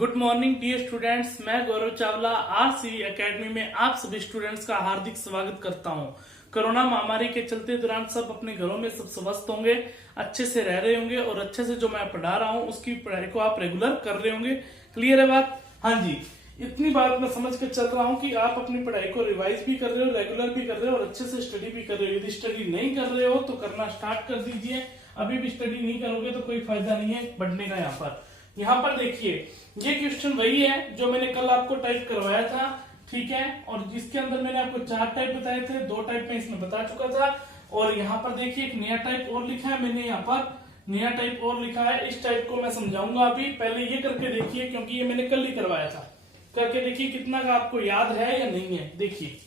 Good morning dear students, मैं गौरव Chawla RC academy में आप सभी स्टूडेंट्स का हार्दिक स्वागत करता हूं। कोरोना महामारी के चलते दौरान सब अपने घरों में सब स्वस्थ होंगे, अच्छे से रह रहे होंगे और अच्छे से जो मैं पढ़ा रहा हूं उसकी पढ़ाई को आप रेगुलर कर रहे होंगे। क्लियर है बात? हाँ जी, इतनी बात मैं समझ के चल रहा हूं कि आप अपनी पढ़ाई को रिवाइज भी कर रहे हो, रेगुलर भी कर रहे हो और अच्छे से स्टडी भी कर रहे हो। यदि स्टडी नहीं कर रहे हो तो करना स्टार्ट कर दीजिए। अभी भी स्टडी नहीं करोगे तो कोई फायदा नहीं है बढ़ने का। यहाँ पर देखिए, ये क्वेश्चन वही है जो मैंने कल आपको टाइप करवाया था, ठीक है, और जिसके अंदर मैंने आपको 4 टाइप बताए थे, 2 टाइप में इसमें बता चुका था। और यहाँ पर देखिए एक नया टाइप और लिखा है, मैंने यहाँ पर नया टाइप और लिखा है। इस टाइप को मैं समझाऊंगा अभी, पहले ये करके देखिए क्योंकि ये मैंने कल ही करवाया था। करके देखिए कितना का आपको याद है या नहीं है। देखिए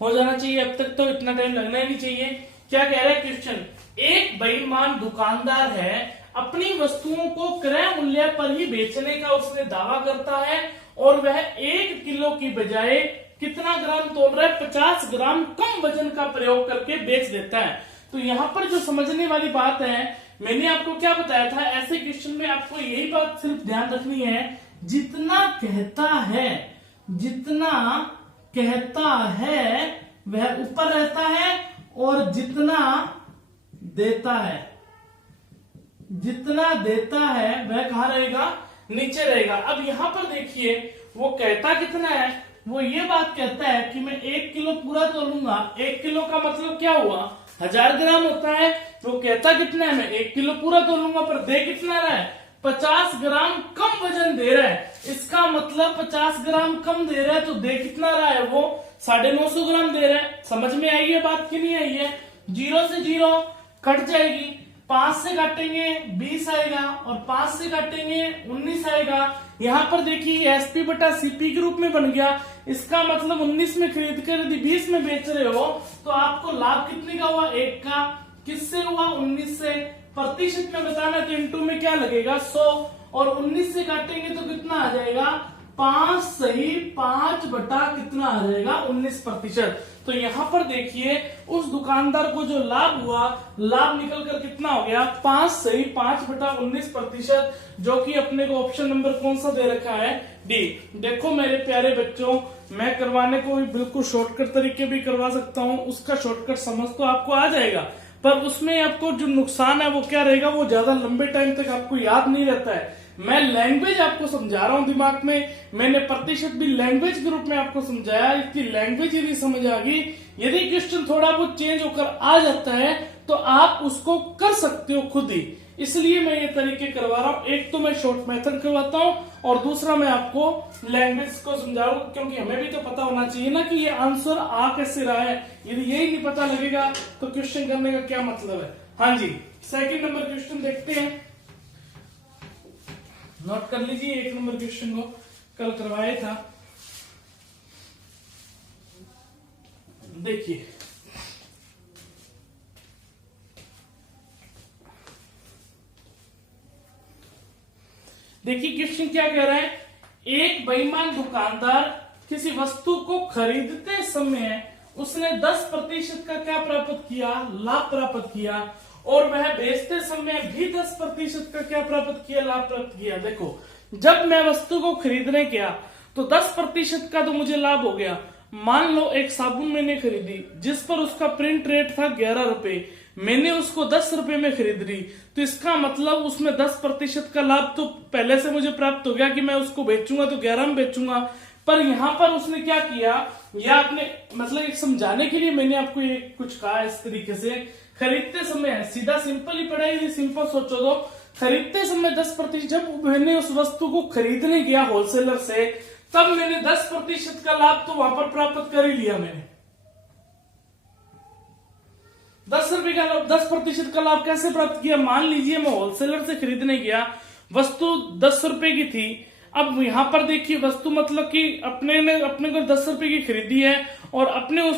हो जाना चाहिए अब तक, तो इतना टाइम लगना ही नहीं चाहिए। क्या कह रहा है क्वेश्चन? एक बेईमान दुकानदार है, अपनी वस्तुओं को क्रय मूल्य पर ही बेचने का उसने दावा करता है और वह 1 किलो की बजाय कितना ग्राम तोल रहा है? 50 ग्राम कम वजन का प्रयोग करके बेच देता है। तो यहाँ पर जो समझने वाली बात है, मैंने आपको क्या बताया था, ऐसे क्वेश्चन में आपको यही बात सिर्फ ध्यान रखनी है, जितना कहता है वह ऊपर रहता है और जितना देता है वह कहां रहेगा? नीचे रहेगा। अब यहां पर देखिए वो कहता कितना है, वो ये बात कहता है कि मैं 1 किलो पूरा तोलूंगा। 1 किलो का मतलब क्या हुआ? 1000 ग्राम होता है। तो कहता कितना है? मैं 1 किलो पूरा तोलूंगा, पर दे कितना रहा है? 50 ग्राम कम वजन दे रहा है। इसका मतलब 50 ग्राम कम दे रहा है, तो दे कितना रहा है? वो 950 ग्राम दे रहा है। समझ में आई है बात की नहीं आई है? 0 से 0 कट जाएगी, 5 से काटेंगे 20 आएगा और 5 से काटेंगे 19 आएगा। यहाँ पर देखिए एसपी बटा सीपी के रूप में बन गया। इसका मतलब 19 में खरीद कर यदि 20 में बेच रहे हो तो आपको लाभ कितने का हुआ? 1 का। किससे हुआ? 19 से। प्रतिशत में बताना तो इंटू में क्या लगेगा? 100, और 19 से काटेंगे तो कितना आ जाएगा? 5 सही 5 बटा कितना आ जाएगा? 19%। तो यहाँ पर देखिए उस दुकानदार को जो लाभ हुआ, लाभ निकल कर कितना हो गया? 5 सही 5 बटा 19%, जो कि अपने को ऑप्शन नंबर कौन सा दे रखा है? डी। देखो मेरे प्यारे बच्चों, मैं करवाने को भी बिल्कुल शॉर्टकट तरीके भी करवा सकता हूँ, उसका शॉर्टकट समझ तो आपको आ जाएगा, पर उसमें आपको जो नुकसान है वो क्या रहेगा? वो ज्यादा लंबे टाइम तक आपको याद नहीं रहता है। मैं लैंग्वेज आपको समझा रहा हूं दिमाग में, मैंने प्रतिशत भी लैंग्वेज के रूप में आपको समझाया। इसकी लैंग्वेज यदि समझ आ गई, यदि क्वेश्चन थोड़ा बहुत चेंज होकर आ जाता है तो आप उसको कर सकते हो खुद ही। इसलिए मैं ये तरीके करवा रहा हूं। एक तो मैं शॉर्ट मेथड करवाता हूं और दूसरा मैं आपको लैंग्वेज को समझा रहा हूं, क्योंकि हमें भी तो पता होना चाहिए ना कि ये आंसर आ कैसे रहा है। यदि यही नहीं पता लगेगा तो क्वेश्चन करने का क्या मतलब है। हाँ जी, सेकंड नंबर क्वेश्चन देखते हैं। नोट कर लीजिए, 1 नंबर क्वेश्चन को कल करवाया था। देखिए क्वेश्चन क्या कह रहा है? एक बेईमान दुकानदार किसी वस्तु को खरीदते समय उसने 10% का क्या प्राप्त किया? लाभ प्राप्त किया। और वह बेचते समय भी 10% का क्या प्राप्त किया? लाभ प्राप्त किया। देखो, जब मैं वस्तु को खरीदने गया तो 10% का तो मुझे लाभ हो गया। मान लो एक साबुन मैंने खरीदी जिस पर उसका प्रिंट रेट था 11 रुपए, मैंने उसको 10 रुपए में खरीद ली, तो इसका मतलब उसमें 10% का लाभ तो पहले से मुझे प्राप्त हो गया कि मैं उसको बेचूंगा तो 11 में बेचूंगा। पर यहाँ पर उसने क्या किया, या आपने मतलब एक समझाने के लिए मैंने आपको ये कुछ कहा इस तरीके से। खरीदते समय सीधा सिंपल ही पढ़ा है, सिंपल सोचो तो खरीदते समय 10%, जब मैंने उस वस्तु को खरीदने गया होलसेलर से तब मैंने 10% का लाभ तो वहां पर प्राप्त कर ही लिया। मैंने 10% का लाभ कैसे प्राप्त किया? मान लीजिए मैं होलसेलर से खरीदने गया, वस्तु 10 रुपए की थी, अब यहाँ पर देखिए वस्तु मतलब कि अपने को 10 रुपए की खरीदी है और अपने उस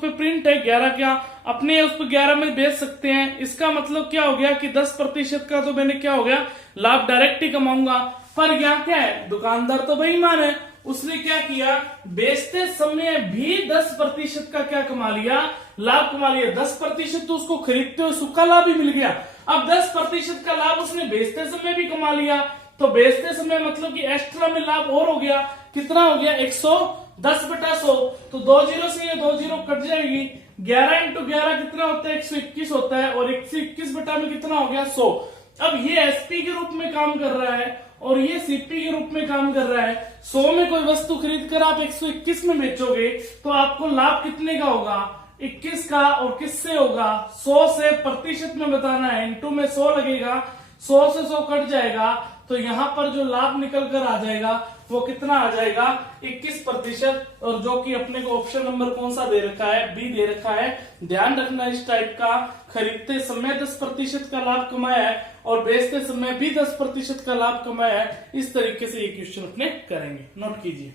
पे प्रिंट है 11 क्या, अपने उस पर 11 में बेच सकते हैं। इसका मतलब क्या हो गया कि 10% का तो मैंने क्या हो गया लाभ डायरेक्ट ही कमाऊंगा। पर यहाँ क्या है, दुकानदार तो बेईमान है, उसने क्या किया, बेचते समय भी 10% का क्या कमा लिया, लाभ कमा लिया। 10% तो उसको खरीदते हुए सूखा लाभ ही मिल गया। अब 10% का लाभ उसने बेचते समय भी कमा लिया, तो बेचते समय मतलब कि एक्स्ट्रा में लाभ और हो गया। कितना हो गया, 110/100। तो 2 जीरो से ये 2 जीरो कट जाएगी। 11 × 11 कितना होता है, 121 होता है, और 121 बटा में कितना हो गया, 100। अब ये एसपी के रूप में काम कर रहा है और ये सीपी के रूप में काम कर रहा है। 100 में कोई वस्तु खरीद कर आप 121 में बेचोगे तो आपको लाभ कितने का होगा, 21 का। और किससे होगा, 100 से, प्रतिशत में बताना है, इनटू में 100 लगेगा, 100 से 100 कट जाएगा, तो यहाँ पर जो लाभ निकल कर आ जाएगा वो कितना आ जाएगा, 21%। और जो कि अपने को ऑप्शन नंबर कौन सा दे रखा है, बी दे रखा है। ध्यान रखना इस टाइप का, खरीदते समय 10% का लाभ कमाया है और बेचते समय भी 10% का लाभ कमाया है। इस तरीके से ये क्वेश्चन अपने करेंगे, नोट कीजिए।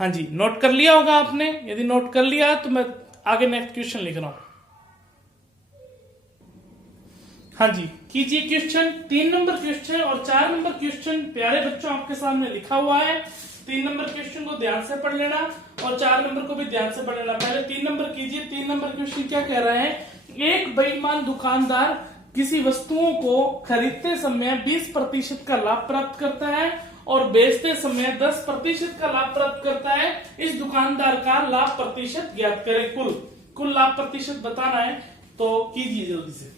हाँ जी, नोट कर लिया होगा आपने। यदि नोट कर लिया तो मैं आगे नेक्स्ट क्वेश्चन लिख रहा हूं। हाँ जी, कीजिए क्वेश्चन। 3 नंबर क्वेश्चन और 4 नंबर क्वेश्चन प्यारे बच्चों आपके सामने लिखा हुआ है। 3 नंबर क्वेश्चन को ध्यान से पढ़ लेना और 4 नंबर को भी ध्यान से पढ़ लेना। पहले 3 नंबर कीजिए। 3 नंबर क्वेश्चन क्या कह रहा है, एक बेईमान दुकानदार किसी वस्तुओं को खरीदते समय 20% का लाभ प्राप्त करता है और बेचते समय 10% का लाभ प्राप्त करता है। इस दुकानदार का लाभ प्रतिशत ज्ञात करें। कुल लाभ प्रतिशत बताना है, तो कीजिए जल्दी से।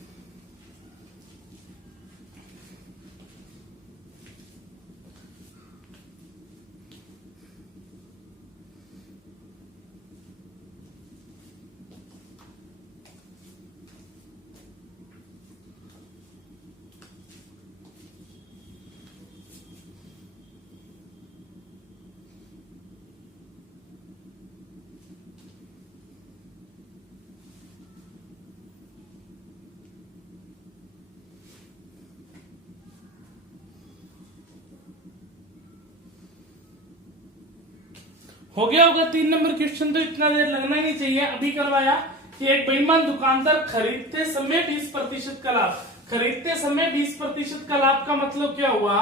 हो गया होगा 3 नंबर क्वेश्चन, तो इतना देर लगना ही नहीं चाहिए। अभी करवाया कि एक बेईमान दुकानदार खरीदते समय 20% का लाभ, खरीदते समय 20% का लाभ का मतलब क्या हुआ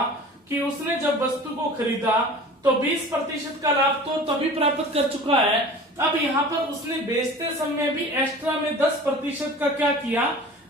कि उसने जब वस्तु को खरीदा तो 20% का लाभ तो तभी प्राप्त कर चुका है। अब यहाँ पर उसने बेचते समय भी एक्स्ट्रा में 10% का क्या किया,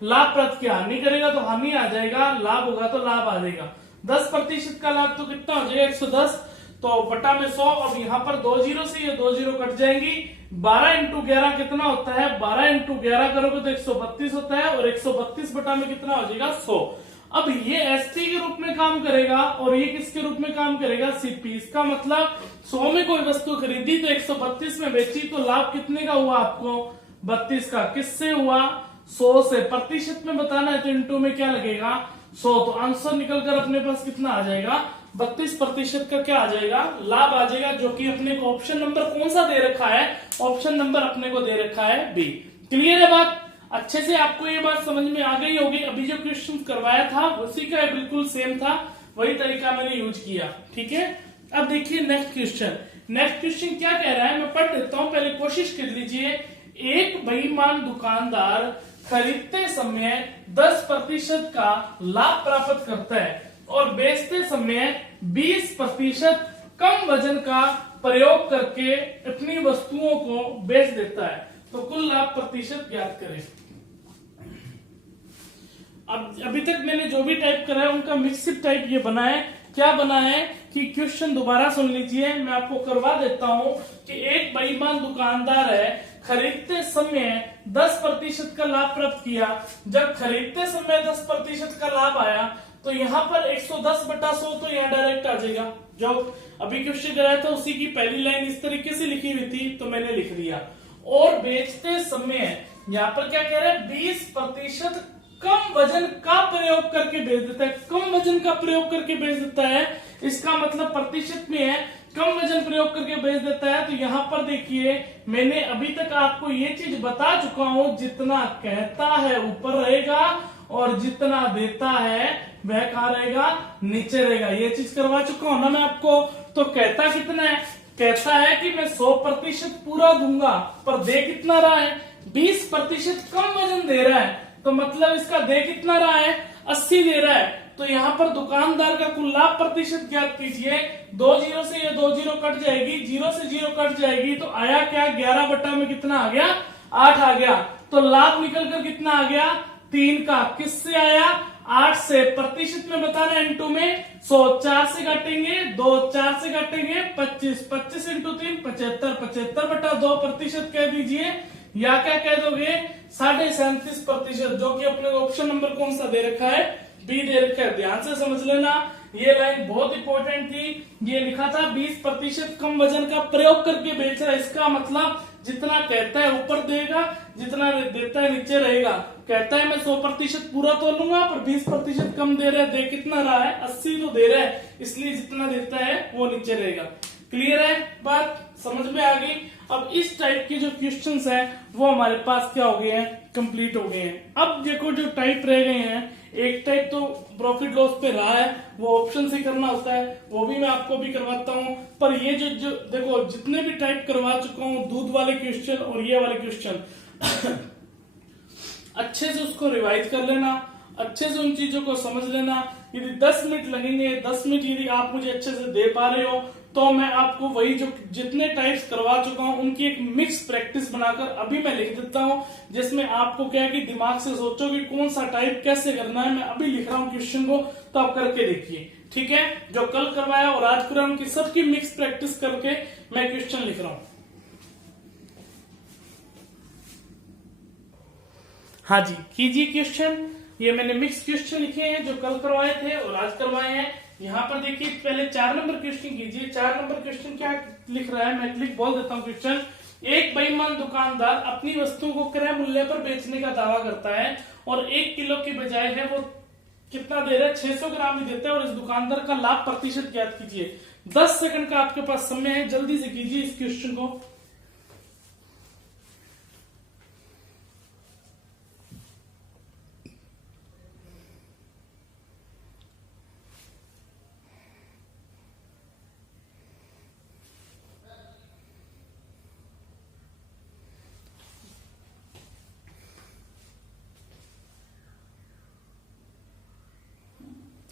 लाभ प्राप्त किया। हानि करेगा तो हानि आ जाएगा, लाभ होगा तो लाभ आ जाएगा। 10% का लाभ तो कितना हो जाएगा, 110, तो बटा में 100। अब यहाँ पर 2 जीरो से ये 2 जीरो कट जाएंगी। 12 × 11 कितना होता है, 12 × 11 करोगे तो 132 होता है और 132 बटा में कितना हो जाएगा, 100। अब ये एसपी के रूप में काम करेगा और ये किसके रूप में काम करेगा, सीपी। इसका मतलब 100 में कोई वस्तु खरीदी तो 132 में बेची, तो लाभ कितने का हुआ आपको, 32 का। किससे हुआ, 100 से। प्रतिशत में बताना है तो इंटू में क्या लगेगा, 100। तो आंसर निकलकर अपने पास कितना आ जाएगा, 32% का क्या आ जाएगा, लाभ आ जाएगा, जो कि अपने को ऑप्शन नंबर कौन सा दे रखा है, ऑप्शन नंबर अपने को दे रखा है बी। क्लियर है बात, अच्छे से आपको ये बात समझ में आ गई होगी। अभी जो क्वेश्चन करवाया था उसी का बिल्कुल सेम था, वही तरीका मैंने यूज किया, ठीक है। अब देखिए नेक्स्ट क्वेश्चन। नेक्स्ट क्वेश्चन क्या कह रहा है, मैं पढ़ देता हूं, पहले कोशिश कर लीजिए। एक बेईमान दुकानदार खरीदते समय 10% का लाभ प्राप्त करता है और बेचते समय 20% कम वजन का प्रयोग करके अपनी वस्तुओं को बेच देता है। तो कुल लाभ प्रतिशत ज्ञात करें। अब अभी तक मैंने जो भी टाइप करा है उनका मिक्सिप टाइप ये बना है। क्या बना है कि क्वेश्चन दोबारा सुन लीजिए, मैं आपको करवा देता हूं कि एक बेईमान दुकानदार है, खरीदते समय 10% का लाभ प्राप्त किया। जब खरीदते समय 10% का लाभ आया तो यहाँ पर 110/100 तो यहाँ डायरेक्ट आ जाएगा। जो अभी क्वेश्चन कराया था उसी की पहली लाइन इस तरीके से लिखी हुई थी तो मैंने लिख दिया। और बेचते समय यहाँ पर क्या कह रहे हैं, 20% कम वजन का प्रयोग करके बेच देता है। कम वजन का प्रयोग करके बेच देता है, इसका मतलब प्रतिशत में है, कम वजन प्रयोग करके बेच देता है। तो यहाँ पर देखिए मैंने अभी तक आपको ये चीज बता चुका हूं, जितना कहता है ऊपर रहेगा और जितना देता है वह कहाँ रहेगा, नीचे रहेगा। ये चीज करवा चुका हूं ना मैं आपको। तो कहता कितना है, कहता है कि मैं 100% पूरा दूंगा, पर दे कितना रहा है, 20% कम वजन दे रहा है। तो मतलब इसका दे कितना रहा है, 80 दे रहा है। तो यहाँ पर दुकानदार का कुल लाभ प्रतिशत ज्ञात कीजिए। 2 जीरो से ये 2 जीरो कट जाएगी, 0 से 0 कट जाएगी, तो आया क्या, 11 बटा में कितना आ गया, 8 आ गया। तो लाभ निकल कर कितना आ गया, 3 का। किससे आया, 8 से। प्रतिशत में बताना इंटू में 100, 4 से काटेंगे 2, 4 से काटेंगे 25, 25 इंटू 3 75, 75 बटा 2 प्रतिशत कह दीजिए, या क्या कह दोगे 37.5%, जो कि अपने ऑप्शन नंबर कौन सा दे रखा है, बी दे रखा है। ध्यान से समझ लेना, ये लाइन बहुत इंपॉर्टेंट थी। ये लिखा था 20% कम वजन का प्रयोग करके बेच रहा है, इसका मतलब जितना कहता है ऊपर देगा, जितना देता है नीचे रहेगा। कहता है मैं 100% पूरा तोलूंगा, पर 20% कम दे रहा है, दे कितना रहा है, 80 तो दे रहा है, इसलिए जितना देता है वो नीचे रहेगा। क्लियर है बात, समझ में आ गई। अब इस टाइप के जो क्वेश्चंस है वो हमारे पास क्या हो गए हैं, कंप्लीट हो गए हैं। अब देखो जो टाइप रह गए हैं, एक टाइप तो प्रॉफिट लॉस पे रहा है, वो ऑप्शन से करना होता है, वो भी मैं आपको भी करवाता हूँ। पर ये जो देखो जितने भी टाइप करवा चुका हूँ, दूध वाले क्वेश्चन और ये वाले क्वेश्चन अच्छे से उसको रिवाइज कर लेना, अच्छे से उन चीजों को समझ लेना। यदि 10 मिनट लगेंगे, 10 मिनट यदि आप मुझे अच्छे से दे पा रहे हो, तो मैं आपको वही जो जितने टाइप्स करवा चुका हूं उनकी एक मिक्स प्रैक्टिस बनाकर अभी मैं लिख देता हूं, जिसमें आपको क्या है कि दिमाग से सोचो कि कौन सा टाइप कैसे करना है। मैं अभी लिख रहा हूं क्वेश्चन को, तो आप करके देखिए, ठीक है। जो कल करवाया और आज करवाया उनकी सबकी मिक्स प्रैक्टिस करके मैं क्वेश्चन लिख रहा हूं। हाँ जी, कीजिए क्वेश्चन। ये मैंने मिक्स क्वेश्चन लिखे हैं, जो कल करवाए थे और आज करवाए हैं। यहाँ पर देखिए पहले 4 नंबर क्वेश्चन कीजिए। 4 नंबर क्वेश्चन क्या लिख रहा है, मैं क्लिक बोल देता हूँ क्वेश्चन। एक बेईमान दुकानदार अपनी वस्तु को क्रय मूल्य पर बेचने का दावा करता है और 1 किलो की बजाय है वो कितना दे रहा है, 600 ग्राम ही देता है, और इस दुकानदार का लाभ प्रतिशत ज्ञात कीजिए। 10 सेकंड का आपके पास समय है, जल्दी से कीजिए इस क्वेश्चन को।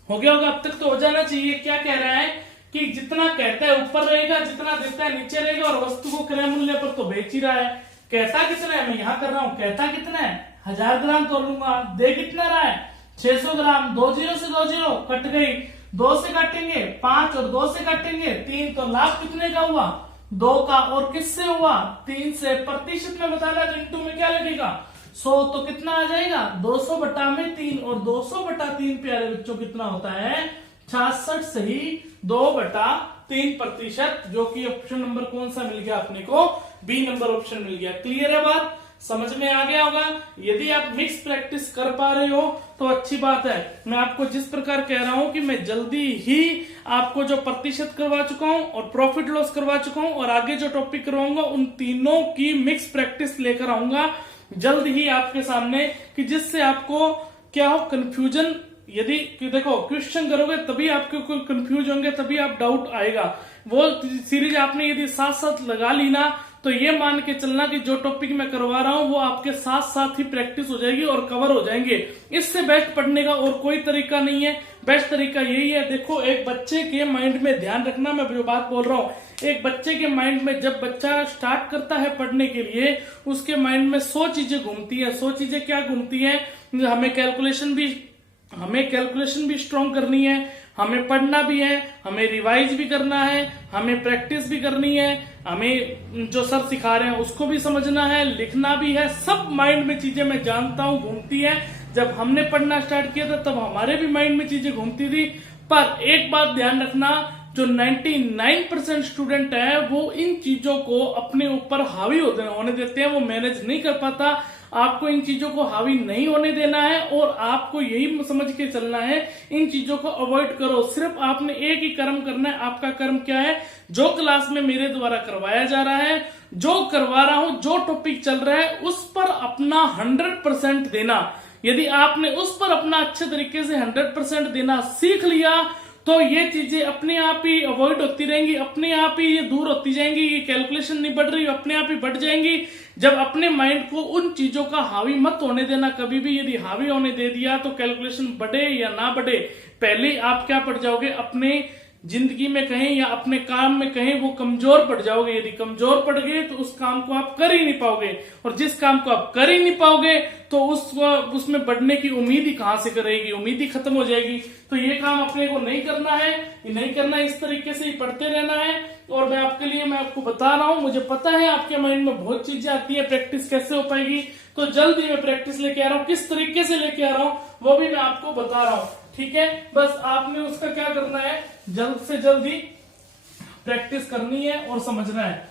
हो गया होगा, अब तक तो हो जाना चाहिए। क्या कह रहा है कि जितना कहता है ऊपर रहेगा, जितना देता है नीचे रहेगा, और वस्तु को क्रय मूल्य पर तो बेच ही रहा है। कहता कितना है, मैं यहाँ कर रहा हूँ, कहता कितना है 1000 ग्राम तोलूंगा, दे कितना रहा है 600 ग्राम। 2 जीरो से 2 जीरो कट गई, 2 से काटेंगे 5 और 2 से काटेंगे 3, तो लाभ कितने का हुआ, 2 का। और किससे हुआ, 3 से। प्रतिशत में बताना तो इंटू में क्या लगेगा, 100, तो कितना आ जाएगा 200 बटा में 3, और 200 बटा 3 प्यारे बच्चों कितना होता है 66 सही 2 बटा 3%, जो कि ऑप्शन नंबर कौन सा मिल गया अपने को, बी नंबर ऑप्शन मिल गया। क्लियर है बात, समझ में आ गया होगा। यदि आप मिक्स प्रैक्टिस कर पा रहे हो तो अच्छी बात है। मैं आपको जिस प्रकार कह रहा हूं कि मैं जल्दी ही आपको जो प्रतिशत करवा चुका हूं और प्रॉफिट लॉस करवा चुका हूं और आगे जो टॉपिक करवाऊंगा उन तीनों की मिक्स प्रैक्टिस लेकर आऊंगा जल्द ही आपके सामने, कि जिससे आपको क्या हो, कंफ्यूजन। यदि देखो क्वेश्चन करोगे तभी आपके को कंफ्यूज होंगे, तभी आप डाउट आएगा। वो सीरीज आपने यदि साथ साथ लगा ली ना, तो ये मान के चलना कि जो टॉपिक मैं करवा रहा हूं वो आपके साथ साथ ही प्रैक्टिस हो जाएगी और कवर हो जाएंगे। इससे बेस्ट पढ़ने का और कोई तरीका नहीं है, बेस्ट तरीका यही है। देखो एक बच्चे के माइंड में ध्यान रखना, मैं जो बात बोल रहा हूँ, एक बच्चे के माइंड में जब बच्चा स्टार्ट करता है पढ़ने के लिए, उसके माइंड में 100 चीजें घूमती है। 100 चीजें क्या घूमती है, हमें कैलकुलेशन भी स्ट्रॉन्ग करनी है, हमें पढ़ना भी है, हमें रिवाइज भी करना है, हमें प्रैक्टिस भी करनी है, हमें जो सर सिखा रहे हैं उसको भी समझना है, लिखना भी है। सब माइंड में चीजें मैं जानता हूं घूमती है। जब हमने पढ़ना स्टार्ट किया था तब हमारे भी माइंड में चीजें घूमती थी। पर एक बात ध्यान रखना जो 99% स्टूडेंट है वो इन चीजों को अपने ऊपर हावी होने देते हैं, वो मैनेज नहीं कर पाता। आपको इन चीजों को हावी नहीं होने देना है और आपको यही समझ के चलना है, इन चीजों को अवॉइड करो। सिर्फ आपने एक ही कर्म करना है। आपका कर्म क्या है? जो क्लास में मेरे द्वारा करवाया जा रहा है, जो करवा रहा हूं, जो टॉपिक चल रहा है, उस पर अपना 100% देना। यदि आपने उस पर अपना अच्छे तरीके से 100% देना सीख लिया तो ये चीजें अपने आप ही अवॉइड होती रहेंगी, अपने आप ही ये दूर होती जाएंगी। ये कैलकुलेशन नहीं बढ़ रही, अपने आप ही बढ़ जाएंगी। जब अपने माइंड को उन चीजों का हावी मत होने देना कभी भी। यदि हावी होने दे दिया तो कैलकुलेशन बढ़े या ना बढ़े, पहले आप क्या पड़ जाओगे, अपने जिंदगी में कहें या अपने काम में कहें, वो कमजोर पड़ जाओगे। यदि कमजोर पड़ गए तो उस काम को आप कर ही नहीं पाओगे, और जिस काम को आप कर ही नहीं पाओगे तो उसमें बढ़ने की उम्मीद ही कहां से करेगी, उम्मीद ही खत्म हो जाएगी। तो ये काम अपने को नहीं करना है, ये नहीं करना है, इस तरीके से ही पढ़ते रहना है। और मैं आपको बता रहा हूं, मुझे पता है आपके माइंड में बहुत चीजें आती है, प्रैक्टिस कैसे हो पाएगी, तो जल्दी मैं प्रैक्टिस लेके आ रहा हूं। किस तरीके से लेके आ रहा हूं वो भी मैं आपको बता रहा हूं, ठीक है। बस आपने उसका क्या करना है, जल्द से जल्दी प्रैक्टिस करनी है और समझना है।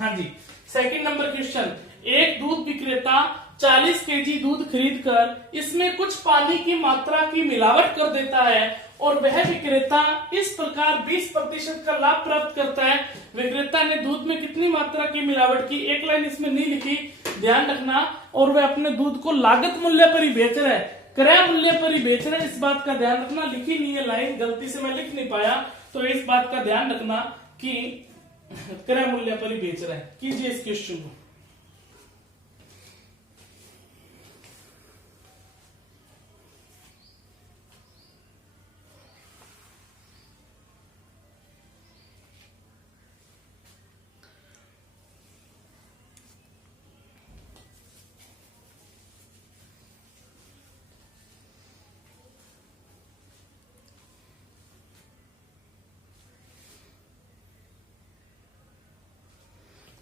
हाँ जी, सेकंड नंबर क्वेश्चन। एक दूध विक्रेता 40 केजी दूध खरीदकर इसमें कुछ पानी की मात्रा की मिलावट कर देता है और वह विक्रेता इस प्रकार 20% का लाभ प्राप्त करता है। विक्रेता ने दूध में कितनी मात्रा की मिलावट की, एक लाइन इसमें नहीं लिखी, ध्यान रखना। और वह अपने दूध को लागत मूल्य पर ही बेच रहा है, क्रय मूल्य पर ही बेच रहे हैं, इस बात का ध्यान रखना। लिखी नहीं है लाइन, गलती से मैं लिख नहीं पाया, तो इस बात का ध्यान रखना कि क्रय मूल्य पर ही बेच रहे हैं। कीजिए इस क्वेश्चन को।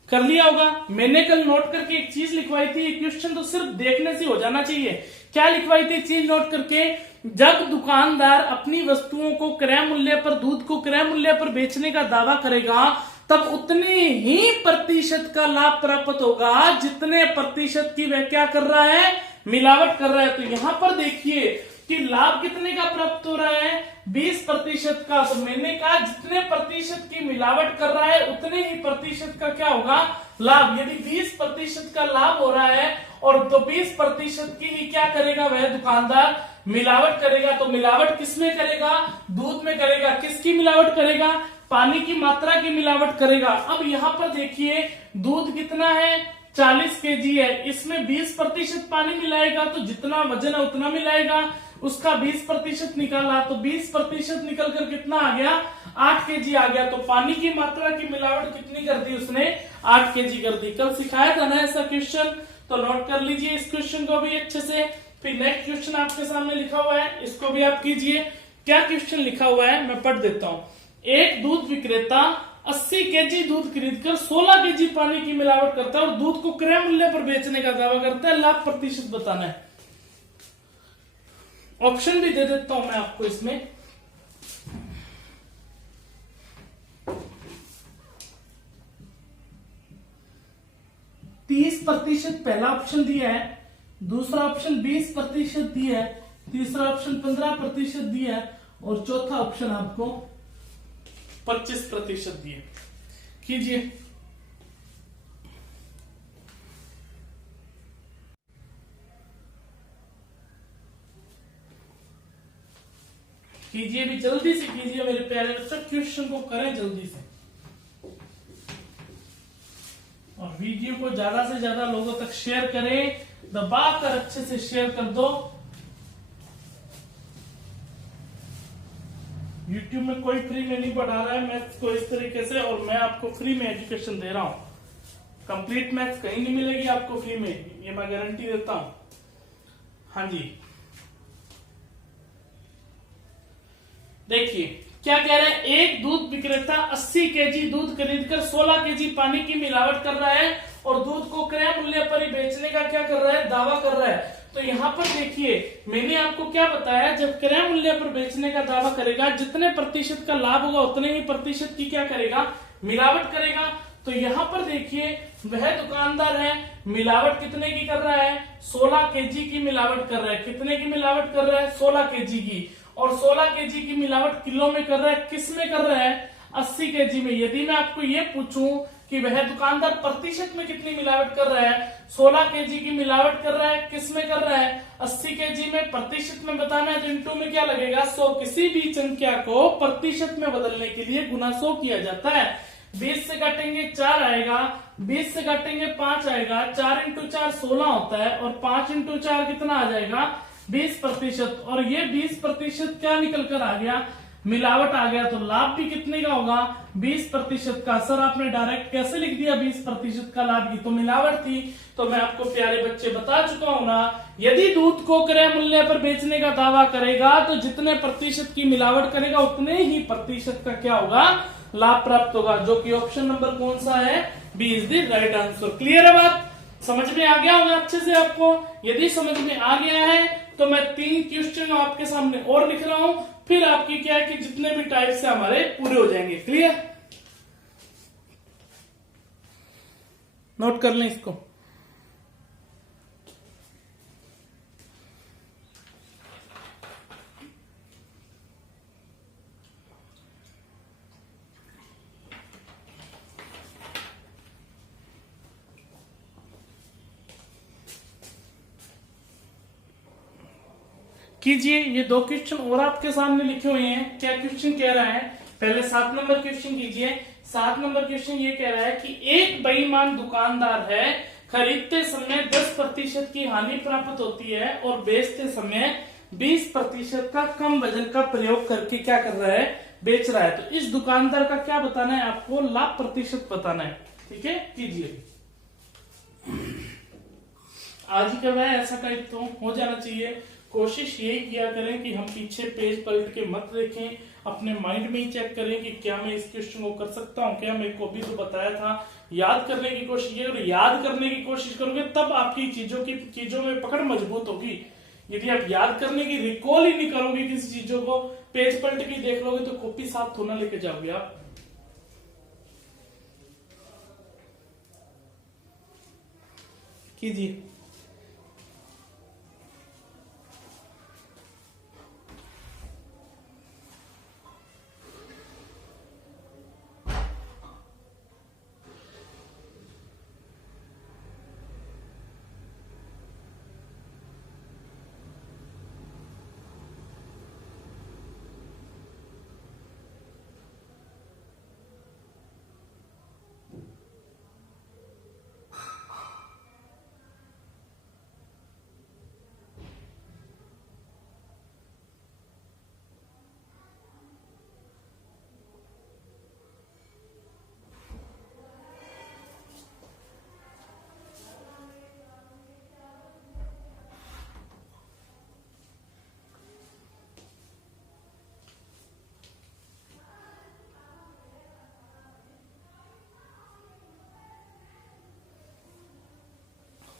कर लिया होगा। मैंने कल नोट करके एक चीज लिखवाई थी, क्वेश्चन तो सिर्फ देखने से हो जाना चाहिए। क्या लिखवाई थी चीज नोट करके? जब दुकानदार अपनी वस्तुओं को क्रय मूल्य पर, दूध को क्रय मूल्य पर बेचने का दावा करेगा, तब उतने ही प्रतिशत का लाभ प्राप्त होगा जितने प्रतिशत की वह क्या कर रहा है, मिलावट कर रहा है। तो यहां पर देखिए कि लाभ कितने का प्राप्त हो रहा है, 20% का। तो मैंने कहा जितने प्रतिशत की मिलावट कर रहा है उतने ही प्रतिशत का क्या होगा, लाभ। यदि 20% का लाभ हो रहा है और तो 20% की ही क्या करेगा वह दुकानदार, मिलावट करेगा। तो मिलावट किसमें करेगा, दूध में करेगा। किसकी मिलावट करेगा, पानी की मात्रा की मिलावट करेगा। अब यहां पर देखिए दूध कितना है, 40 केजी है, इसमें 20% पानी मिलाएगा तो जितना वजन है उतना मिलाएगा। उसका 20% निकाला तो 20% निकल कर कितना आ गया, 8 केजी आ गया। तो पानी की मात्रा की मिलावट कितनी कर दी उसने, 8 केजी कर दी। कल सिखाया था ना ऐसा क्वेश्चन, तो नोट कर लीजिए इस क्वेश्चन को भी अच्छे से। फिर नेक्स्ट क्वेश्चन आपके सामने लिखा हुआ है, इसको भी आप कीजिए। क्या क्वेश्चन लिखा हुआ है मैं पढ़ देता हूं। एक दूध विक्रेता 80 केजी दूध खरीदकर 16 केजी पानी की मिलावट करता है और दूध को क्रय मूल्य पर बेचने का दावा करता है। लाभ प्रतिशत बताना है। ऑप्शन भी दे देता हूं मैं आपको इसमें। %30 पहला ऑप्शन दिया है, दूसरा ऑप्शन 20% दिया है, तीसरा ऑप्शन 15% दिया है और चौथा ऑप्शन आपको 25% दिए। कीजिए। कीजिए भी, जल्दी से कीजिए मेरे प्यारे बच्चों, क्वेश्चन को करें जल्दी से और वीडियो को ज्यादा से ज्यादा लोगों तक शेयर करें, दबाकर अच्छे से शेयर कर दो। YouTube में कोई फ्री में नहीं पढ़ा रहा है मैथ्स को इस तरीके से, और मैं आपको फ्री में एजुकेशन दे रहा हूं। कंप्लीट मैथ्स कहीं नहीं मिलेगी आपको फ्री में, ये मैं गारंटी देता हूं। हाँ जी, देखिए क्या कह रहा है। एक दूध विक्रेता 80 केजी दूध खरीदकर 16 केजी पानी की मिलावट कर रहा है और दूध को क्रय मूल्य पर ही बेचने का क्या कर रहा है, दावा कर रहा है। तो यहाँ पर देखिए मैंने आपको क्या बताया, जब क्रय मूल्य पर बेचने का दावा करेगा जितने प्रतिशत का लाभ होगा उतने ही प्रतिशत की क्या करेगा, मिलावट करेगा। तो यहाँ पर देखिए वह दुकानदार है, मिलावट कितने की कर रहा है, 16 केजी की मिलावट कर रहा है। कितने की मिलावट कर रहा है, 16 केजी की। और 16 केजी की मिलावट किलो में कर रहा है, किस में कर रहा है, 80 केजी में। यदि मैं आपको ये पूछूं कि वह दुकानदार प्रतिशत में कितनी मिलावट कर रहा है, 16 केजी की मिलावट कर रहा है, किस में कर रहा है, 80 केजी में। प्रतिशत में बताना है तो इंटू में क्या लगेगा, 100। किसी भी संख्या को प्रतिशत में बदलने के लिए गुना 100 किया जाता है। 20 से काटेंगे 4 आएगा, 20 से काटेंगे 5 आएगा, 4 इंटू 4 16 होता है, और 5 इंटू 4 कितना आ जाएगा, 20%। और ये 20% क्या निकल कर आ गया, मिलावट आ गया। तो लाभ भी कितने का होगा, 20% का। सर आपने डायरेक्ट कैसे लिख दिया 20% का लाभ, की तो मिलावट थी। तो मैं आपको प्यारे बच्चे बता चुका हूं ना, यदि दूध को क्रय मूल्य पर बेचने का दावा करेगा तो जितने प्रतिशत की मिलावट करेगा उतने ही प्रतिशत का क्या होगा, लाभ प्राप्त होगा। जो कि ऑप्शन नंबर कौन सा है, B is the right answer. Clear है बात, समझ में आ गया होगा अच्छे से आपको। यदि समझ में आ गया है तो मैं 3 क्वेश्चन आपके सामने और लिख रहा हूं, फिर आपकी क्या है कि जितने भी टाइप से हमारे पूरे हो जाएंगे। क्लियर, नोट कर लें इसको। कीजिए, ये 2 क्वेश्चन और आपके सामने लिखे हुए हैं। क्या क्वेश्चन कह रहा है, पहले 7 नंबर क्वेश्चन कीजिए। 7 नंबर क्वेश्चन ये कह रहा है कि एक बेईमान दुकानदार है, खरीदते समय 10% की हानि प्राप्त होती है और बेचते समय 20% का कम वजन का प्रयोग करके क्या कर रहा है, बेच रहा है। तो इस दुकानदार का क्या बताना है आपको, लाभ प्रतिशत बताना है। ठीक है, कीजिए। आज ही करवाया, ऐसा टाइप तो हो जाना चाहिए। कोशिश यही किया करें कि हम पीछे पेज पलट के मत देखें, अपने माइंड में ही चेक करें कि क्या मैं इस क्वेश्चन को कर सकता हूं, क्या मेरे को भी तो बताया था। याद करने की कोशिश, और याद करने की कोशिश करोगे तब आपकी चीजों में पकड़ मजबूत होगी। यदि आप याद करने की रिकॉल ही नहीं करोगे किसी चीजों को, पेज पलट के देख लोगे तो कॉपी साथ थोड़ा लेके जाओगे आप। कीजिए।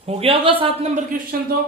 हो गया होगा 7 नंबर क्वेश्चन। तो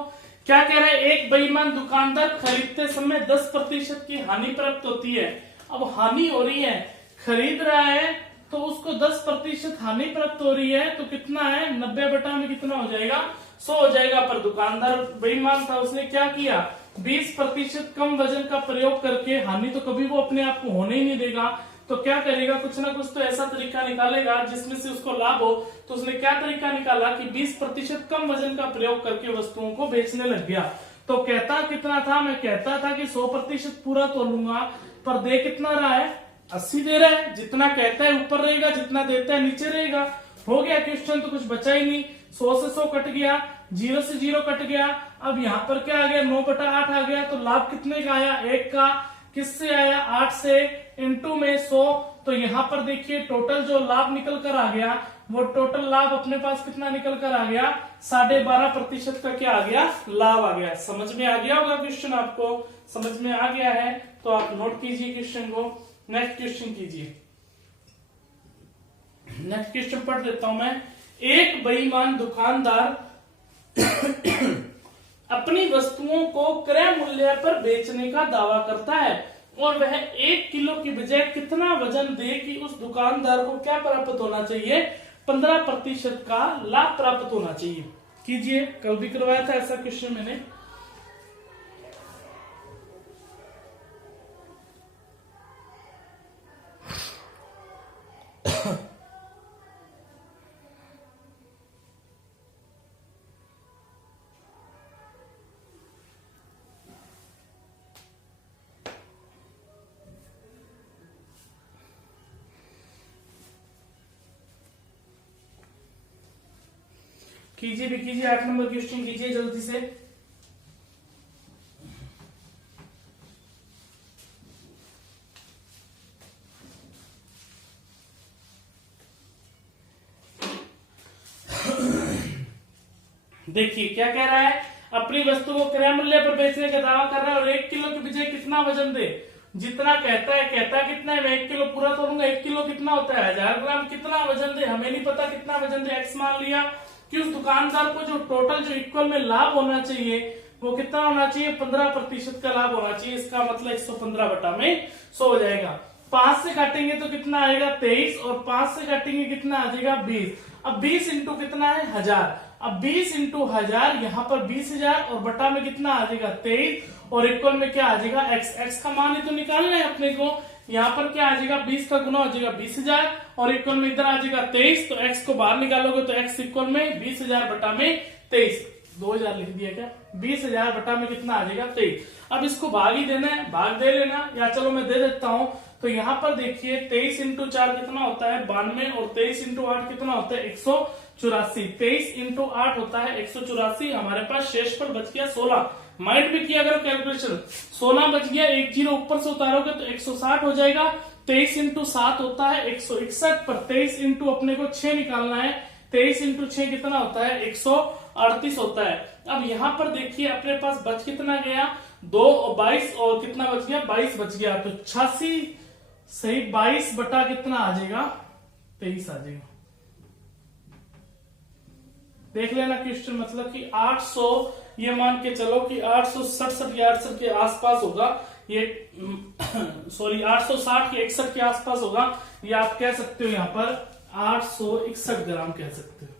क्या कह रहा है, एक बेईमान दुकानदार खरीदते समय 10% की हानि प्राप्त होती है। अब हानि हो रही है, खरीद रहा है तो उसको 10% हानि प्राप्त हो रही है, तो कितना है, 90 बटा में कितना हो जाएगा, 100 हो जाएगा। पर दुकानदार बेईमान था, उसने क्या किया, 20% कम वजन का प्रयोग करके, हानि तो कभी वो अपने आप को होने ही नहीं देगा, तो क्या करेगा, कुछ ना कुछ तो ऐसा तरीका निकालेगा जिसमें से उसको लाभ हो। तो उसने क्या तरीका निकाला कि 20% कम वजन का प्रयोग करके वस्तुओं को बेचने लग गया। तो कहता कितना था, मैं कहता था कि 100% पूरा तोलूंगा, पर दे कितना रहा है, 80 दे रहा है। जितना कहता है ऊपर रहेगा, जितना देता है नीचे रहेगा। हो गया क्वेश्चन, तो कुछ बचा ही नहीं। 100 से 100 कट गया, 0 से 0 कट गया। अब यहाँ पर क्या आ गया, 9/8 आ गया। तो लाभ कितने का आया, 1 का। किससे आया, 8 से, इंटू में 100। तो यहाँ पर देखिए टोटल जो लाभ निकल कर आ गया, वो टोटल लाभ अपने पास कितना निकल कर आ गया, 12.5% का क्या आ गया, लाभ आ गया। समझ में आ गया होगा क्वेश्चन, आपको समझ में आ गया है तो आप नोट कीजिए क्वेश्चन को। नेक्स्ट क्वेश्चन कीजिए। नेक्स्ट क्वेश्चन पढ़ देता हूं मैं। एक बेईमान दुकानदार अपनी वस्तुओं को क्रय मूल्य पर बेचने का दावा करता है और वह 1 किलो की बजाय कितना वजन दे कि उस दुकानदार को क्या प्राप्त होना चाहिए, 15% का लाभ प्राप्त होना चाहिए। कीजिए, कल भी करवाया था ऐसा क्वेश्चन मैंने। कीजिए भी कीजिए, 8 नंबर क्वेश्चन कीजिए जल्दी से। देखिए क्या कह रहा है, अपनी वस्तु को क्रय मूल्य पर बेचने का दावा कर रहा है और 1 किलो की बजाय कितना वजन दे, जितना कहता कितना है, मैं 1 किलो पूरा तोलूंगा, 1 किलो कितना होता है 1000 ग्राम, कितना वजन दे हमें नहीं पता, कितना वजन दे एक्स मान लिया कि उस दुकानदार को जो टोटल जो इक्वल में लाभ होना चाहिए वो कितना होना चाहिए, 15% का लाभ होना चाहिए। इसका मतलब 115 बटा में 100 हो जाएगा। 5 से काटेंगे तो कितना आएगा 23 और 5 से काटेंगे कितना आ जाएगा 20। अब 20 इंटू कितना है 1000, अब 20 इंटू 1000 यहाँ पर 20,000 और बटा में कितना आ जाएगा 23 और इक्वल में क्या आ जाएगा एक्स। एक्स का मान ही तो निकालना है अपने को। यहाँ पर क्या आ जाएगा 20 का गुना हो जाएगा 20,000 और इक्वल में इधर आ जाएगा 23, तो एक्स को बाहर निकालोगे तो एक्स इक्वल में 20,000 बटा में 23, 2000 लिख दिया क्या, 20,000 बटा में कितना आ जाएगा 23। अब इसको भाग ही देना है, भाग दे लेना, या चलो मैं दे देता हूं। तो यहाँ पर देखिए 23 इंटू 4 कितना होता है 92 और 23 इंटू 8 कितना होता है 184। 23 इंटू 8 होता है 184। हमारे पास शेष पर बच गया 16। माइंड में किया करो कैलकुलेशन, 16 बच गया, 1 जीरो ऊपर से उतारोगे तो 160 हो जाएगा। 23 इंटू 7 होता है 161 पर 23 इंटू अपने को 6 निकालना है, 23 इंटू 6 कितना होता है 138 होता है। अब यहाँ पर देखिए अपने पास बच कितना गया 2 और 22 और कितना बच गया 22 बच गया, तो 86 सही 22 बटा कितना आ जाएगा 23 आ जाएगा। देख लेना क्वेश्चन, मतलब कि 800, ये मान के चलो कि 867 या 68 के आसपास होगा ये, सॉरी 860 के 61 के आसपास होगा, ये आप कह सकते हो यहाँ पर 861 ग्राम कह सकते हो।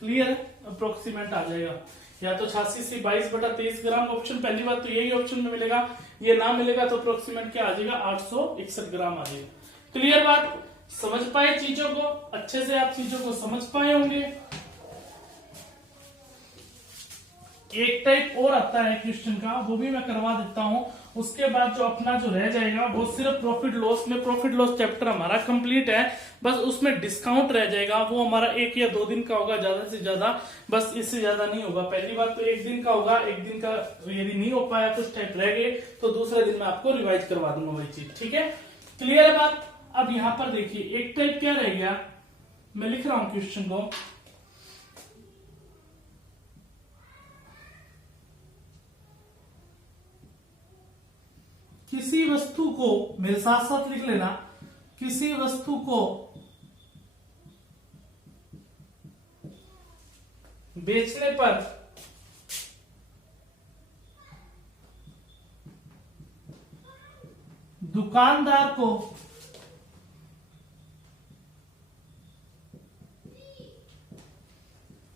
क्लियर है, अप्रोक्सीमेट आ जाएगा। या तो 86 से 22 बटा 23 ग्राम ऑप्शन, पहली बात तो यही ऑप्शन में मिलेगा, ये ना मिलेगा तो अप्रोक्सीमेट क्या आ जाएगा 861 ग्राम आ जाएगा। क्लियर बात, समझ पाए चीजों को, अच्छे से आप चीजों को समझ पाए होंगे। एक टाइप और आता है क्वेश्चन का, वो भी मैं करवा देता हूं। उसके बाद जो अपना जो रह जाएगा वो सिर्फ प्रॉफिट लॉस में, प्रॉफिट लॉस चैप्टर हमारा कंप्लीट है, बस उसमें डिस्काउंट रह जाएगा, वो हमारा 1 या 2 दिन का होगा ज्यादा से ज्यादा, बस इससे ज्यादा नहीं होगा। पहली बात तो 1 दिन का होगा, 1 दिन का यदि नहीं हो पाया कुछ टाइप रह गए तो दूसरे दिन मैं आपको रिवाइज करवा दूंगा वही चीज, ठीक है। क्लियर है बात। अब यहाँ पर देखिए एक टाइप क्या रह गया, मैं लिख रहा हूं क्वेश्चन को, किसी वस्तु को, मेरे साथ साथ लिख लेना, किसी वस्तु को बेचने पर दुकानदार को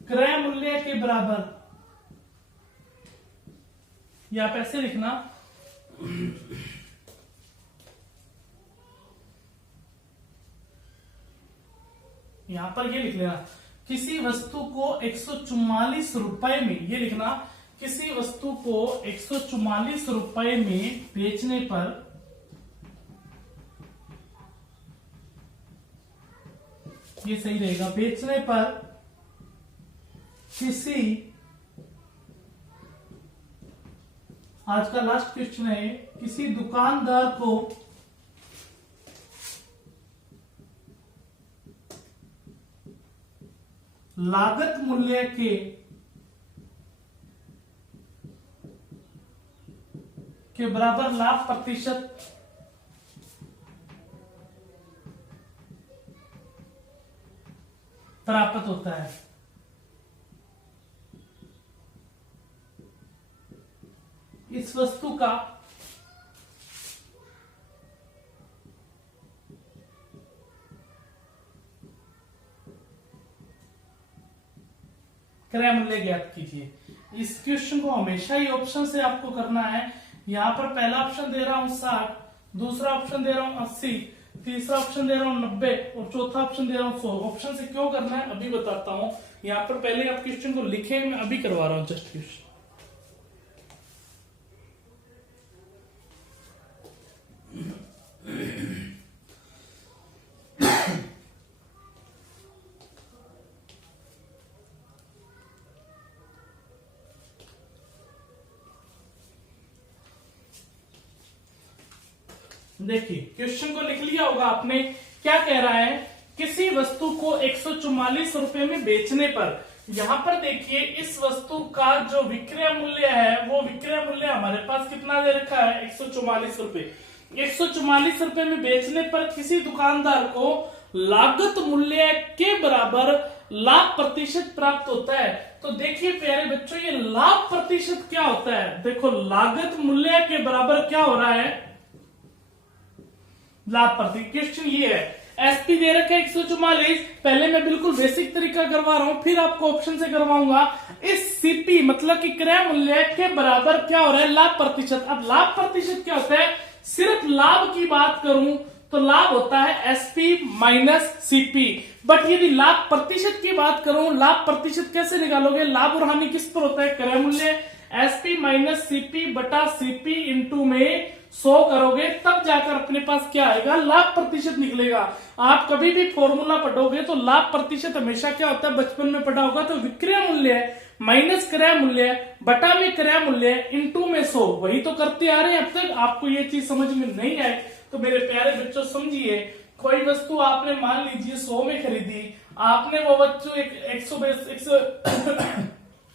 क्रय मूल्य के बराबर, या आप ऐसे लिखना, यहां पर ये लिख लेना, किसी वस्तु को 144 रुपए में, ये लिखना, किसी वस्तु को 144 रुपए में बेचने पर ये सही रहेगा, बेचने पर किसी, आज का लास्ट क्वेश्चन है, किसी दुकानदार को लागत मूल्य के बराबर लाभ प्रतिशत प्राप्त होता है। इस वस्तु का क्रय मूल्य ज्ञात कीजिए। इस क्वेश्चन को हमेशा ही ऑप्शन से आपको करना है। यहां पर पहला ऑप्शन दे रहा हूं 60, दूसरा ऑप्शन दे रहा हूं 80, तीसरा ऑप्शन दे रहा हूं 90 और चौथा ऑप्शन दे रहा हूं 100। ऑप्शन से क्यों करना है अभी बताता हूं। यहाँ पर पहले आप क्वेश्चन को लिखे, मैं अभी करवा रहा हूं जस्ट क्वेश्चन। देखिए क्वेश्चन को लिख लिया होगा आपने। क्या कह रहा है, किसी वस्तु को 144 रुपए में बेचने पर, यहां पर देखिए इस वस्तु का जो विक्रय मूल्य है वो विक्रय मूल्य हमारे पास कितना दे रखा है 144 रुपए। 144 रुपए में बेचने पर किसी दुकानदार को लागत मूल्य के बराबर लाभ प्रतिशत प्राप्त होता है। तो देखिए प्यारे बच्चों, ये लाभ प्रतिशत क्या होता है। देखो लागत मूल्य के बराबर क्या हो रहा है, लाभ प्रति। क्वेश्चन ये है, एसपी दे रखा है 144। पहले मैं बिल्कुल बेसिक तरीका करवा रहा हूं, फिर आपको ऑप्शन से करवाऊंगा। इस सीपी मतलब कि क्रय मूल्य के बराबर क्या हो रहा है, लाभ प्रतिशत। अब लाभ प्रतिशत क्या होता है, सिर्फ लाभ की बात करूं तो लाभ होता है एसपी माइनस सीपी। बट यदि लाभ प्रतिशत की बात करूं, लाभ प्रतिशत कैसे निकालोगे, लाभ और हानि किस पर होता है, क्रय मूल्य। एसपी माइनस सीपी बटा सीपी इंटू में 100 करोगे तब जाकर अपने पास क्या आएगा, लाभ प्रतिशत निकलेगा। आप कभी भी फॉर्मूला पढ़ोगे तो लाभ प्रतिशत हमेशा क्या होता है, बचपन में पढ़ा होगा, तो विक्रय मूल्य माइनस क्रय मूल्य बटा में क्रय मूल्य इंटू में 100, वही तो करते आ रहे हैं अब तक। आपको ये चीज समझ में नहीं आए तो मेरे प्यारे बच्चों समझिए, कोई वस्तु आपने मान लीजिए 100 में खरीदी, आपने वो बच्चों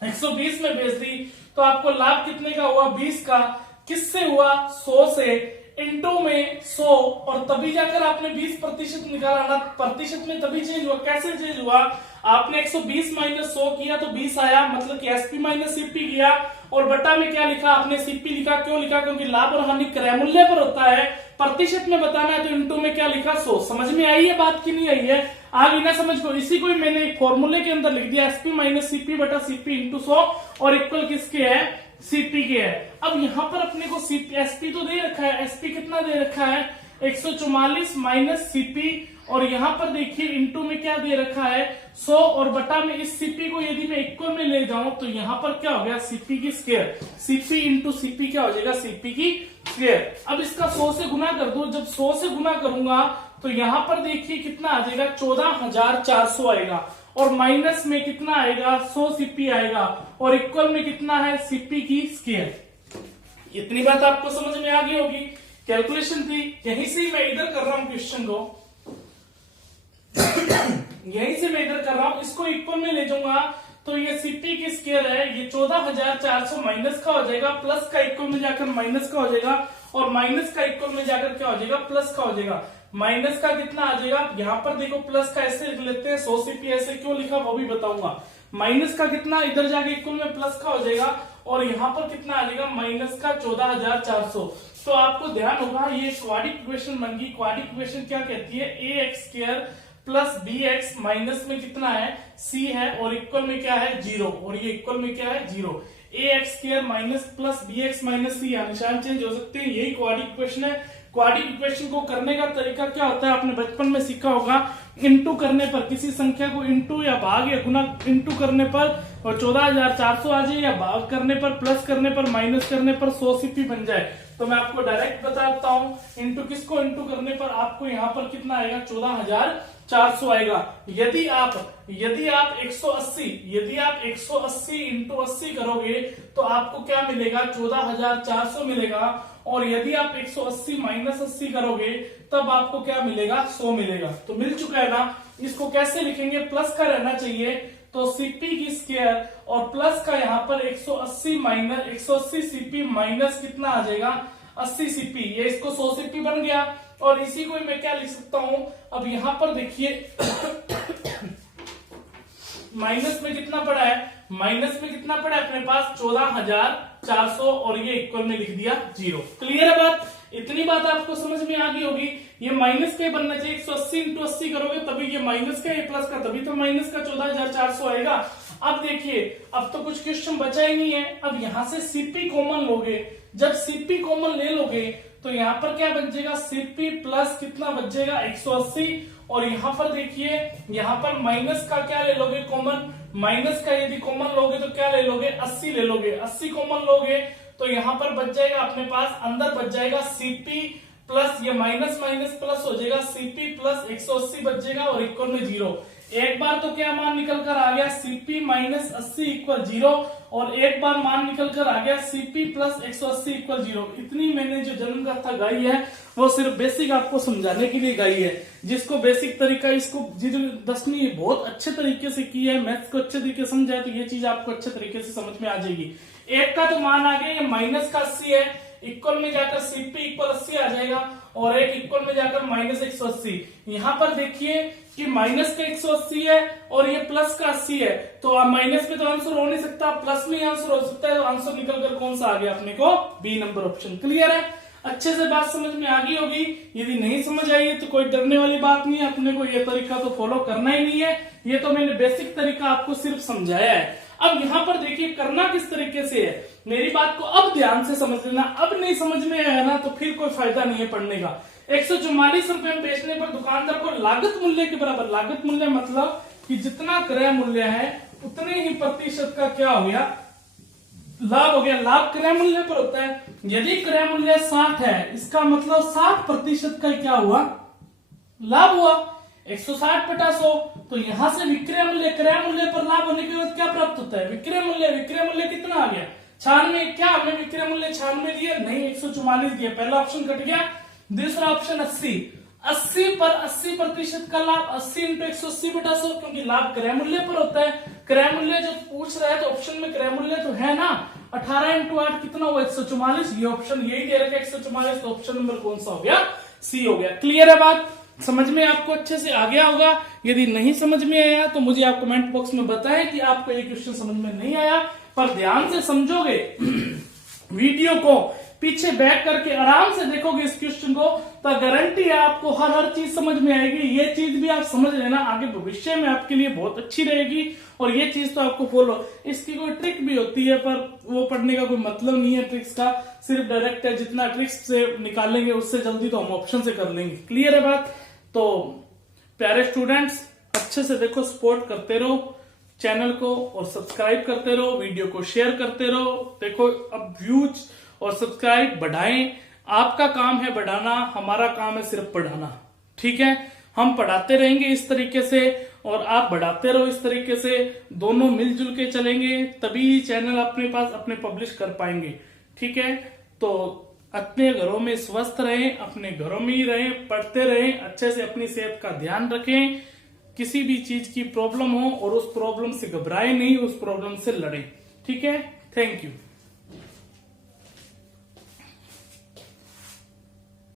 120 में बेच दी, तो आपको लाभ कितने का हुआ, 20 का। किससे हुआ, 100 से, इंटू में 100, और तभी जाकर आपने 20% निकाला ना। प्रतिशत में तभी चेंज हुआ, कैसे चेंज हुआ, आपने 120 माइनस 100 किया तो 20 आया, मतलब कि एसपी माइनस सीपी किया, और बटा में क्या लिखा आपने, सीपी लिखा। क्यों लिखा, क्योंकि लाभ और हानि क्रय मूल्य पर होता है, प्रतिशत में बताना है तो इंटू में क्या लिखा, 100। समझ में आई है बात की नहीं आई है, आगे ना समझ को, इसी को मैंने एक फॉर्मूले के अंदर लिख दिया, एसपी माइनस सीपी बटा सीपी इंटू 100, और इक्वल किसके है, सीपी के है। अब यहां पर अपने को सीपी एसपी तो दे रखा है, एसपी कितना दे रखा है 144 माइनस सीपी, और यहां पर देखिए इंटू में क्या दे रखा है 100, और बटा में इस सीपी को यदि मैं इक्वल में ले जाऊं तो यहां पर क्या हो गया, सीपी की स्क्वायर, सीपी इंटू सीपी क्या हो जाएगा, सीपी की स्क्वायर। अब इसका 100 से गुना कर दो, जब 100 से गुना करूंगा तो यहां पर देखिए कितना आ जाएगा, 14,400 आएगा, और माइनस में कितना आएगा, 100 सीपी आएगा, और इक्वल में कितना है, सीपी की स्क्वायर। इतनी बात आपको समझ में आ गई होगी, कैलकुलेशन थी, यहीं से मैं इधर कर रहा हूं क्वेश्चन को यहीं से मैं इधर कर रहा हूं, इसको इक्वल में ले जाऊंगा तो ये सीपी की स्क्वायर है, ये 14,400 माइनस का हो जाएगा, प्लस का इक्वल में जाकर माइनस का हो जाएगा, और माइनस का इक्वल में जाकर क्या हो जाएगा, प्लस का हो जाएगा। माइनस का कितना आ जाएगा, यहां पर देखो प्लस का ऐसे लिख लेते हैं, 100 सीपी ऐसे क्यों लिखा वो भी बताऊंगा। माइनस का कितना इधर जाके इक्वल में प्लस का हो जाएगा, और यहां पर कितना आ जाएगा, माइनस का 14,400। तो आपको ध्यान होगा ये क्वाड्रिक इक्वेशन बन गई। क्वाड्रिक इक्वेशन क्या कहती है, A X square plus B X, minus में कितना है, सी है, और इक्वल में क्या है, 0, और ये इक्वल में क्या है, 0। A X square minus plus B X minus C, निशान चेंज हो सकते हैं, यही क्वाड्रिक इक्वेशन है। क्वाड्रिक इक्वेशन को करने का तरीका क्या होता है, आपने बचपन में सीखा होगा, इंटू करने पर, किसी संख्या को इंटू या भाग या गुना इंटू करने पर और 14,400 आ जाए, या भाग करने पर, प्लस करने पर, माइनस करने पर 100 सीपी बन जाए। तो मैं आपको डायरेक्ट बताता हूं, इंटू किसको इंटू करने पर आपको यहां पर कितना आएगा, 14,400 आएगा। यदि आप 180 इंटू 80 करोगे तो आपको क्या मिलेगा, 14,400 मिलेगा, और यदि आप 180 माइनस 80 करोगे तब आपको क्या मिलेगा, 100 मिलेगा। तो मिल चुका है ना। इसको कैसे लिखेंगे, प्लस का रहना चाहिए, तो सीपी की स्क्वायर और प्लस का यहां पर 180 सीपी माइनस कितना आ जाएगा, 80 सीपी, ये इसको 100 सीपी बन गया। और इसी को मैं क्या लिख सकता हूं, अब यहां पर देखिए माइनस में कितना पड़ा है, माइनस में कितना पड़ा है अपने पास 14,400 और ये इक्वल में लिख दिया 0। क्लियर है बात, इतनी बात आपको समझ में आ गई होगी। ये माइनस का ही बनना चाहिए, 180 इंटू 80 करोगे तभी ये माइनस का, ये प्लस का, तभी तो माइनस का 14,400 आएगा। अब देखिए, अब तो कुछ क्वेश्चन बचा ही नहीं है। अब यहां से सीपी कॉमन लोगे, जब सीपी कॉमन ले लोगे तो यहाँ पर क्या बचेगा, सीपी प्लस कितना बचेगा 180, और यहाँ पर देखिए, यहाँ पर माइनस का क्या ले लोगे कॉमन, माइनस का यदि कॉमन लोगे तो क्या ले लोगे 80 ले लोगे, 80 कॉमन लोगे तो यहाँ पर बच जाएगा अपने पास, अंदर बच जाएगा सीपी प्लस ये माइनस माइनस प्लस हो जाएगा, सीपी प्लस 180 बच जाएगा और इक्वल में 0। एक बार तो क्या मान निकल कर आ गया, सीपी माइनस 80 इक्वल 0, और एक बार मान निकल कर आ गया सीपी प्लस 180 इक्वल 0। इतनी मैंने जो जन्म गाथा गाई है वो सिर्फ बेसिक आपको समझाने के लिए गाई है। जिसको बेसिक तरीका, इसको 10वीं बहुत अच्छे तरीके से की है, मैथ्स को अच्छे तरीके से समझा है, तो ये चीज आपको अच्छे तरीके से समझ में आ जाएगी। एक का तो मान आ गया, ये माइनस का 80 है, इक्वल में जाकर सीपी इक्वल 80 आ जाएगा, और एक इक्वल में जाकर माइनस 180। यहाँ पर देखिए कि माइनस का 180 है और ये प्लस का 80 है, तो माइनस में तो आंसर हो नहीं सकता, प्लस में आंसर हो सकता है, तो आंसर निकल कर कौन सा आ गया अपने को, बी नंबर ऑप्शन। क्लियर है, अच्छे से बात समझ में आ गई होगी। यदि नहीं समझ आई है तो कोई डरने वाली बात नहीं है, अपने को ये तरीका तो फॉलो करना ही नहीं है, ये तो मैंने बेसिक तरीका आपको सिर्फ समझाया है। अब यहाँ पर देखिए करना किस तरीके से है, मेरी बात को अब ध्यान से समझ लेना। अब नहीं समझ में आया ना तो फिर कोई फायदा नहीं है पढ़ने का। 144 रुपए में बेचने पर दुकानदार को लागत मूल्य के बराबर, लागत मूल्य मतलब कि जितना क्रय मूल्य है उतने ही प्रतिशत का क्या हो गया, लाभ हो गया। लाभ क्रय मूल्य पर होता है, यदि क्रय मूल्य 60 है इसका मतलब 60% का क्या हुआ, लाभ हुआ। 160 बटा 100, तो यहां से विक्रय मूल्य, क्रय मूल्य पर लाभ होने के बाद क्या प्राप्त होता है, विक्रय मूल्य। विक्रय मूल्य कितना आ गया 96, क्या हमें विक्रय मूल्य 96 दिया, नहीं 144 दिया, पहला ऑप्शन कट गया। दूसरा ऑप्शन 80 पर 80% का लाभ, 80 इंटू 180 बटा 100, क्योंकि लाभ क्रय मूल्य पर होता है। क्रय मूल्य जो पूछ रहा है तो ऑप्शन में क्रय मूल्य तो है ना, 18 इंटू 8 कितना हुआ 144, ये ऑप्शन यही दे रखा है 144, तो ऑप्शन नंबर कौन सा हो गया, सी हो गया। क्लियर है बात, समझ में आपको अच्छे से आ गया होगा। यदि नहीं समझ में आया तो मुझे आप कमेंट बॉक्स में बताएं कि आपको ये क्वेश्चन समझ में नहीं आया, पर ध्यान से समझोगे वीडियो को पीछे बैक करके आराम से देखोगे इस क्वेश्चन को, तो गारंटी है आपको हर चीज समझ में आएगी। ये चीज भी आप समझ लेना, आगे भविष्य में आपके लिए बहुत अच्छी रहेगी, और ये चीज तो आपको फॉलो। इसकी कोई ट्रिक भी होती है पर वो पढ़ने का कोई मतलब नहीं है ट्रिक्स का, सिर्फ डायरेक्ट है, जितना ट्रिक्स से निकालेंगे उससे जल्दी तो हम ऑप्शन से कर लेंगे। क्लियर है बात। तो प्यारे स्टूडेंट्स, अच्छे से देखो, सपोर्ट करते रहो चैनल को और सब्सक्राइब करते रहो, वीडियो को शेयर करते रहो। देखो अब व्यूज और सब्सक्राइब बढ़ाएं, आपका काम है बढ़ाना, हमारा काम है सिर्फ पढ़ाना। ठीक है, हम पढ़ाते रहेंगे इस तरीके से और आप बढ़ाते रहो इस तरीके से, दोनों मिलजुल के चलेंगे तभी चैनल अपने पास अपने पब्लिश कर पाएंगे। ठीक है, तो अपने घरों में स्वस्थ रहें, अपने घरों में ही रहें, पढ़ते रहें, अच्छे से अपनी सेहत का ध्यान रखें। किसी भी चीज की प्रॉब्लम हो और उस प्रॉब्लम से घबराएं नहीं, उस प्रॉब्लम से लड़ें। ठीक है, थैंक यू।